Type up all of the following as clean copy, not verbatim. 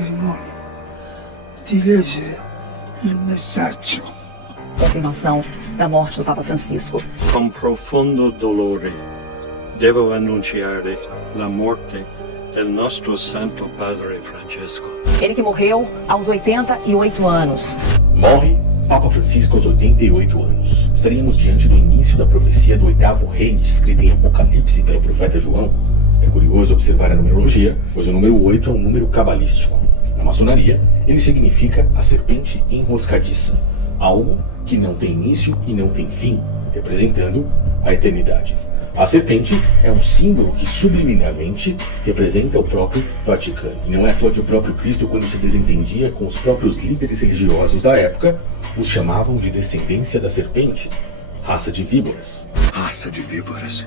cerimonia di leggere il messaggio. Confirmação da morte do Papa Francisco. Con profondo dolore devo annunciare la morte del nostro Santo Padre Francesco. Ele que morreu aos 88 anos. Morre Papa Francisco aos 88 anos. Estaríamos diante do início da profecia do oitavo rei, descrita em Apocalipse pelo profeta João. É curioso observar a numerologia, pois o número 8 é um número cabalístico. Na maçonaria, ele significa a serpente enroscadiça, algo que não tem início e não tem fim, representando a eternidade. A serpente é um símbolo que subliminarmente representa o próprio Vaticano. E não é à toa que o próprio Cristo, quando se desentendia com os próprios líderes religiosos da época, os chamavam de descendência da serpente, raça de víboras. Raça de víboras.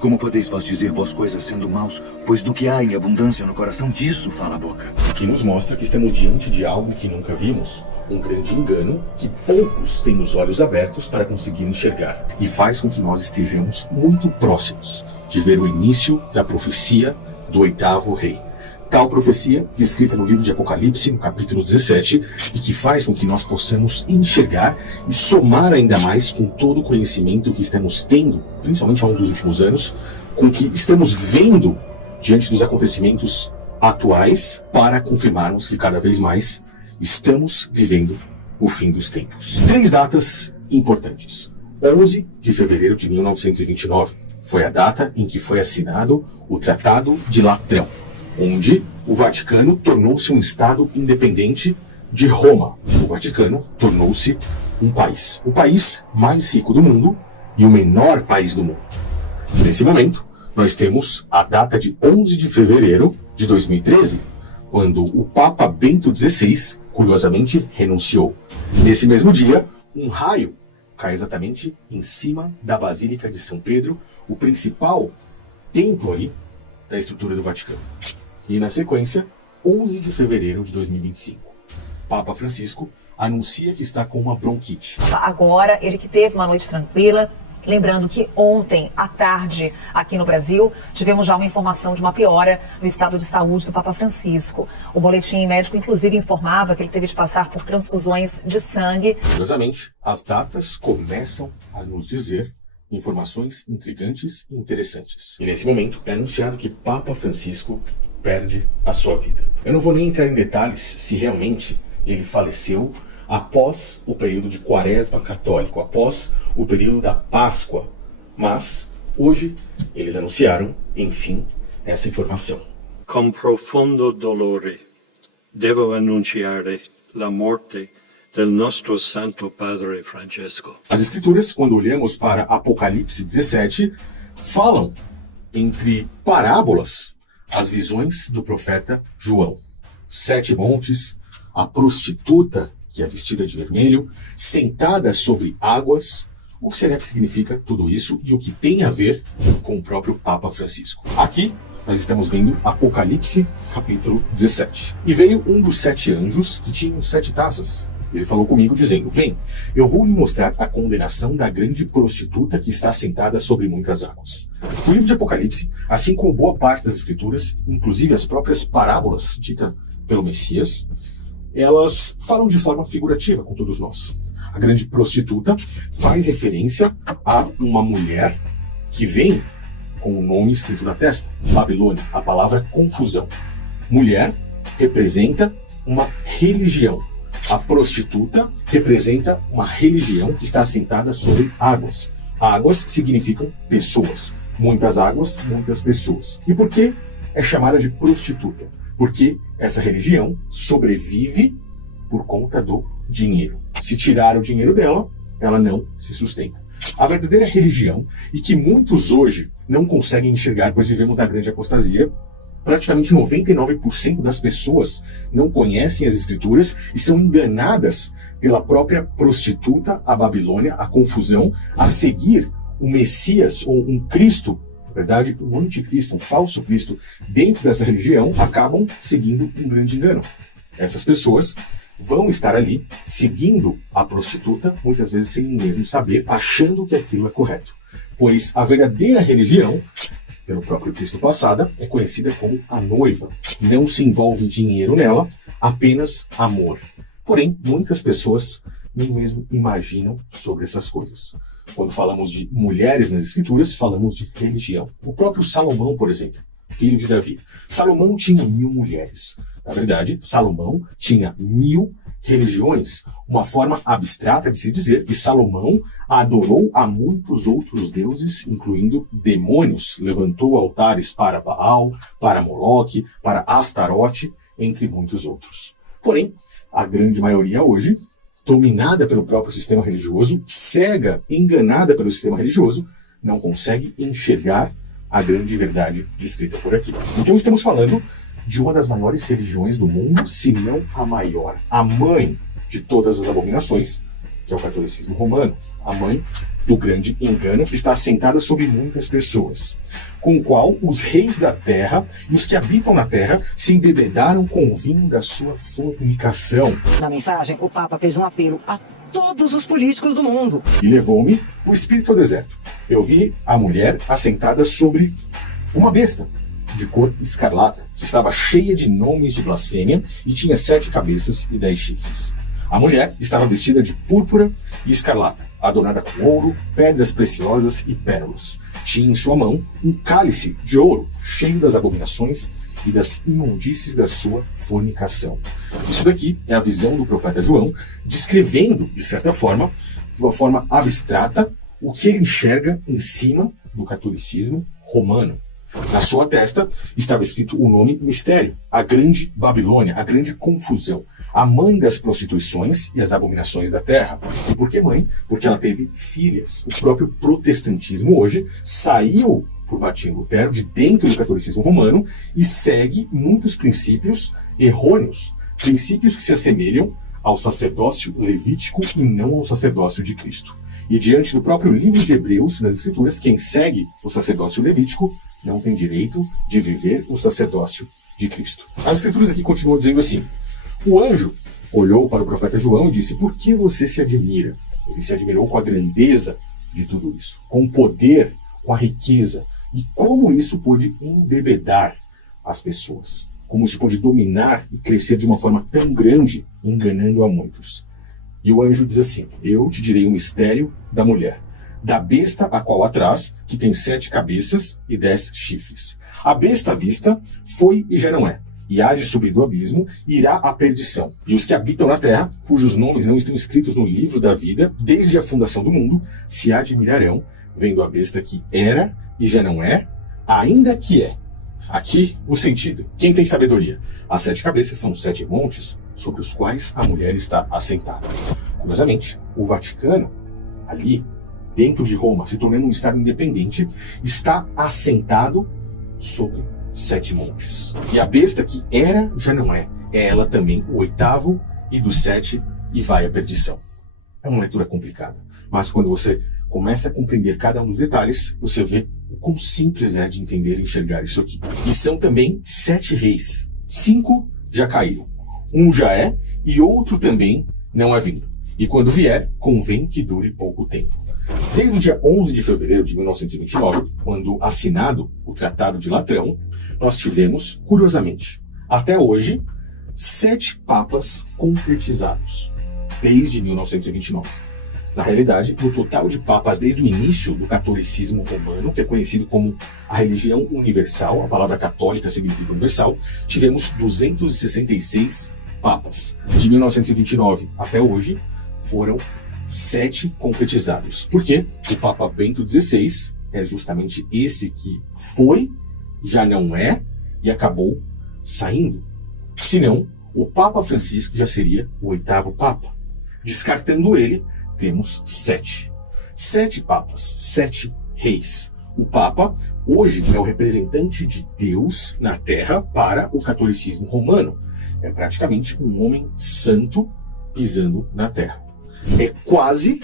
Como podeis vós dizer boas coisas sendo maus? Pois do que há em abundância no coração, disso fala a boca. O que nos mostra que estamos diante de algo que nunca vimos. Um grande engano que poucos têm os olhos abertos para conseguir enxergar. E faz com que nós estejamos muito próximos de ver o início da profecia do oitavo rei. Tal profecia, descrita no livro de Apocalipse, no capítulo 17, e que faz com que nós possamos enxergar e somar ainda mais com todo o conhecimento que estamos tendo, principalmente ao longo dos últimos anos, com que estamos vendo diante dos acontecimentos atuais, para confirmarmos que cada vez mais estamos vivendo o fim dos tempos. 3 datas importantes. 11 de fevereiro de 1929 foi a data em que foi assinado o Tratado de Latrão, onde o Vaticano tornou-se um Estado independente de Roma. O Vaticano tornou-se um país. O país mais rico do mundo e o menor país do mundo. Nesse momento, nós temos a data de 11 de fevereiro de 2013, quando o Papa Bento XVI, curiosamente, renunciou. Nesse mesmo dia, um raio cai exatamente em cima da Basílica de São Pedro, o principal templo ali da estrutura do Vaticano. E na sequência, 11 de fevereiro de 2025, Papa Francisco anuncia que está com uma bronquite. Agora, ele que teve uma noite tranquila. Lembrando que ontem à tarde, aqui no Brasil, tivemos já uma informação de uma piora no estado de saúde do Papa Francisco. O boletim médico, inclusive, informava que ele teve de passar por transfusões de sangue. Curiosamente, as datas começam a nos dizer informações intrigantes e interessantes. E nesse momento é anunciado que Papa Francisco perde a sua vida. Eu não vou nem entrar em detalhes se realmente ele faleceu após o período de Quaresma católico, após o período da Páscoa. Mas, hoje, eles anunciaram, enfim, essa informação. Con profondo dolore devo annunciare la morte del nostro Santo Padre Francesco. As Escrituras, quando olhamos para Apocalipse 17, falam, entre parábolas, as visões do profeta João. 7 montes, a prostituta, que é vestida de vermelho, sentada sobre águas. O que será que significa tudo isso e o que tem a ver com o próprio Papa Francisco? Aqui nós estamos vendo Apocalipse, capítulo 17. E veio um dos 7 anjos que tinham 7 taças. Ele falou comigo dizendo: vem, eu vou lhe mostrar a condenação da grande prostituta que está sentada sobre muitas águas. O livro de Apocalipse, assim como boa parte das Escrituras, inclusive as próprias parábolas ditas pelo Messias, elas falam de forma figurativa com todos nós. A grande prostituta faz referência a uma mulher que vem com o nome escrito na testa, Babilônia, a palavra confusão. Mulher representa uma religião. A prostituta representa uma religião que está assentada sobre águas. Águas significam pessoas. Muitas águas, muitas pessoas. E por que é chamada de prostituta? Porque essa religião sobrevive por conta do dinheiro. Se tirar o dinheiro dela, ela não se sustenta. A verdadeira religião, e que muitos hoje não conseguem enxergar, pois vivemos na grande apostasia, praticamente 99% das pessoas não conhecem as Escrituras e são enganadas pela própria prostituta, a Babilônia, a confusão, a seguir o Messias ou um Cristo, na verdade, um anticristo, um falso Cristo, dentro dessa religião, acabam seguindo um grande engano. Essas pessoas vão estar ali seguindo a prostituta, muitas vezes sem nem mesmo saber, achando que aquilo é correto. Pois a verdadeira religião pelo próprio Cristo passada, é conhecida como a noiva. Não se envolve dinheiro nela, apenas amor. Porém, muitas pessoas nem mesmo imaginam sobre essas coisas. Quando falamos de mulheres nas Escrituras, falamos de religião. O próprio Salomão, por exemplo, filho de Davi. Salomão tinha 1000 mulheres. Na verdade, Salomão tinha 1000 religiões, uma forma abstrata de se dizer que Salomão adorou a muitos outros deuses, incluindo demônios, levantou altares para Baal, para Moloque, para Astarote, entre muitos outros. Porém, a grande maioria hoje, dominada pelo próprio sistema religioso, cega, enganada pelo sistema religioso, não consegue enxergar a grande verdade descrita por aqui. Então estamos falando de uma das maiores religiões do mundo, se não a maior, a mãe de todas as abominações, que é o catolicismo romano, a mãe do grande engano que está assentada sobre muitas pessoas, com o qual os reis da terra e os que habitam na terra se embebedaram com o vinho da sua fornicação. Na mensagem, o Papa fez um apelo a todos os políticos do mundo. E levou-me o espírito ao deserto. Eu vi a mulher assentada sobre uma besta de cor escarlata, que estava cheia de nomes de blasfêmia e tinha 7 cabeças e 10 chifres. A mulher estava vestida de púrpura e escarlata, adornada com ouro, pedras preciosas e pérolas. Tinha em sua mão um cálice de ouro, cheio das abominações e das imundícies da sua fornicação. Isso daqui é a visão do profeta João, descrevendo, de certa forma, de uma forma abstrata, o que ele enxerga em cima do catolicismo romano. Na sua testa estava escrito o nome mistério, a grande Babilônia, a grande confusão, a mãe das prostituições e as abominações da terra. E por que mãe? Porque ela teve filhas. O próprio protestantismo hoje saiu por Martinho Lutero de dentro do catolicismo romano e segue muitos princípios errôneos, princípios que se assemelham ao sacerdócio levítico e não ao sacerdócio de Cristo. E diante do próprio livro de Hebreus, nas Escrituras, quem segue o sacerdócio levítico não tem direito de viver o sacerdócio de Cristo. As Escrituras aqui continuam dizendo assim: o anjo olhou para o profeta João e disse: por que você se admira? Ele se admirou com a grandeza de tudo isso, com o poder, com a riqueza, e como isso pôde embebedar as pessoas, como isso pôde dominar e crescer de uma forma tão grande, enganando a muitos. E o anjo diz assim: eu te direi o mistério da mulher, da besta a qual atrás, que tem 7 cabeças e 10 chifres. A besta vista foi e já não é, e há de subir do abismo e irá à perdição. E os que habitam na terra, cujos nomes não estão escritos no livro da vida, desde a fundação do mundo, se admirarão, vendo a besta que era e já não é, ainda que é. Aqui o sentido. Quem tem sabedoria? As 7 cabeças são 7 montes sobre os quais a mulher está assentada. Curiosamente, o Vaticano, ali dentro de Roma, se tornando um estado independente, está assentado sobre 7 montes. E a besta que era, já não é. É ela também o 8º e do 7 e vai à perdição. É uma leitura complicada, mas quando você começa a compreender cada um dos detalhes, você vê o quão simples é de entender e enxergar isso aqui. E são também 7 reis. 5 já caíram. Um já é e outro também não é vindo. E quando vier, convém que dure pouco tempo. Desde o dia 11 de fevereiro de 1929, quando assinado o Tratado de Latrão, nós tivemos, curiosamente, até hoje, 7 papas concretizados, desde 1929. Na realidade, no total de papas desde o início do catolicismo romano, que é conhecido como a religião universal, a palavra católica significa universal, tivemos 266 papas. De 1929 até hoje, foram 7 concretizados. Por quê? O Papa Bento XVI é justamente esse que foi, já não é e acabou saindo. Senão, o Papa Francisco já seria o 8º Papa. Descartando ele, temos 7. 7 papas, 7 reis. O Papa, hoje, é o representante de Deus na Terra para o catolicismo romano. É praticamente um homem santo pisando na Terra. É quase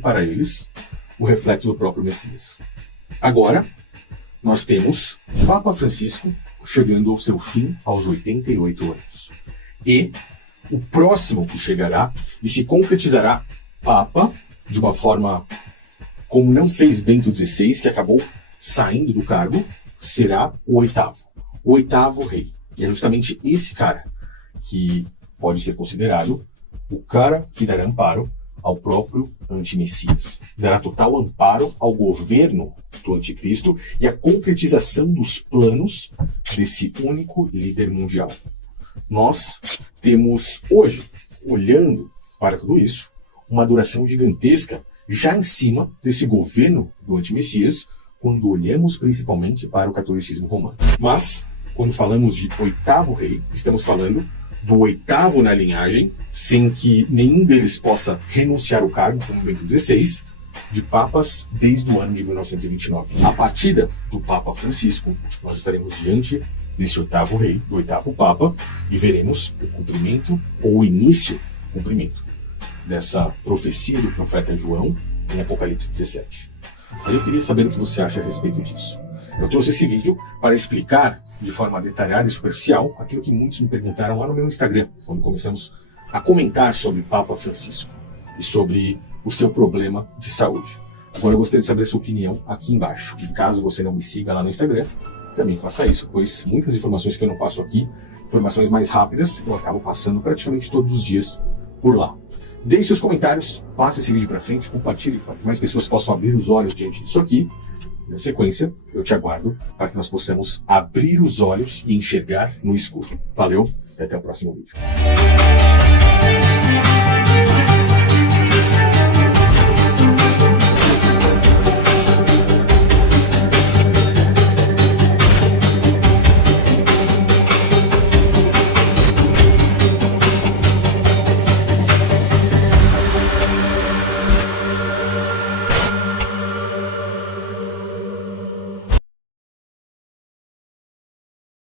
para eles, o reflexo do próprio Messias. Agora, nós temos Papa Francisco chegando ao seu fim aos 88 anos. E o próximo que chegará e se concretizará Papa, de uma forma como não fez Bento XVI, que acabou saindo do cargo, será o oitavo rei. E é justamente esse cara que pode ser considerado o cara que dará amparo ao próprio antimessias. Dará total amparo ao governo do anticristo e à concretização dos planos desse único líder mundial. Nós temos hoje, olhando para tudo isso, uma adoração gigantesca já em cima desse governo do antimessias, quando olhamos principalmente para o catolicismo romano. Mas, quando falamos de oitavo rei, estamos falando do oitavo na linhagem, sem que nenhum deles possa renunciar ao cargo, como Bento XVI, de papas desde o ano de 1929. A partida do Papa Francisco, nós estaremos diante desse oitavo rei, do oitavo papa, e veremos o cumprimento, ou o início do cumprimento, dessa profecia do profeta João em Apocalipse 17. Mas eu queria saber o que você acha a respeito disso. Eu trouxe esse vídeo para explicar de forma detalhada e superficial aquilo que muitos me perguntaram lá no meu Instagram, quando começamos a comentar sobre o Papa Francisco e sobre o seu problema de saúde. Agora eu gostaria de saber a sua opinião aqui embaixo. E caso você não me siga lá no Instagram, também faça isso, pois muitas informações que eu não passo aqui, informações mais rápidas, eu acabo passando praticamente todos os dias por lá. Deixe seus comentários, passe esse vídeo para frente, compartilhe para que mais pessoas possam abrir os olhos diante disso aqui. Na sequência, eu te aguardo para que nós possamos abrir os olhos e enxergar no escuro. Valeu e até o próximo vídeo.